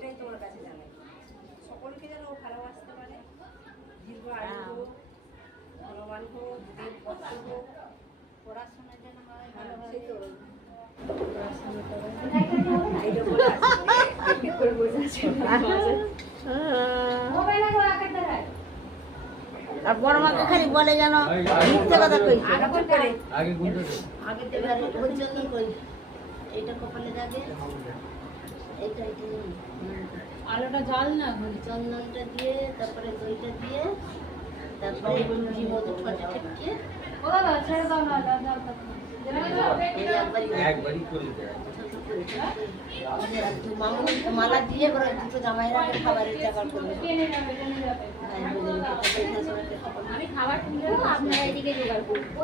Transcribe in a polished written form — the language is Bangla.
এটাই তোমার কাছে জানাই, সকলকে যেন ও ভালোবাসতে পারে, দীর্ঘ আয়ু হোক, ধনবান হোক, দেব ভক্ত হোক, পড়াশোনার জন্য ভালোভাবে আর বড় মাকে খালি বলে যেন মিথ্যে কথা কইছে এইটা কপালে লাগে, এইটা আলোটা জল না চন্দনটা দিয়ে, তারপরে দইটা দিয়ে, তারপরে ঘি মতো ঠোঁটে ঠেকিয়ে মালা দিয়ে দুটো জামাইরা খাবারের জায়গা করবে। আমি খাবার আপনারা এদিকে জোগাড় করবো।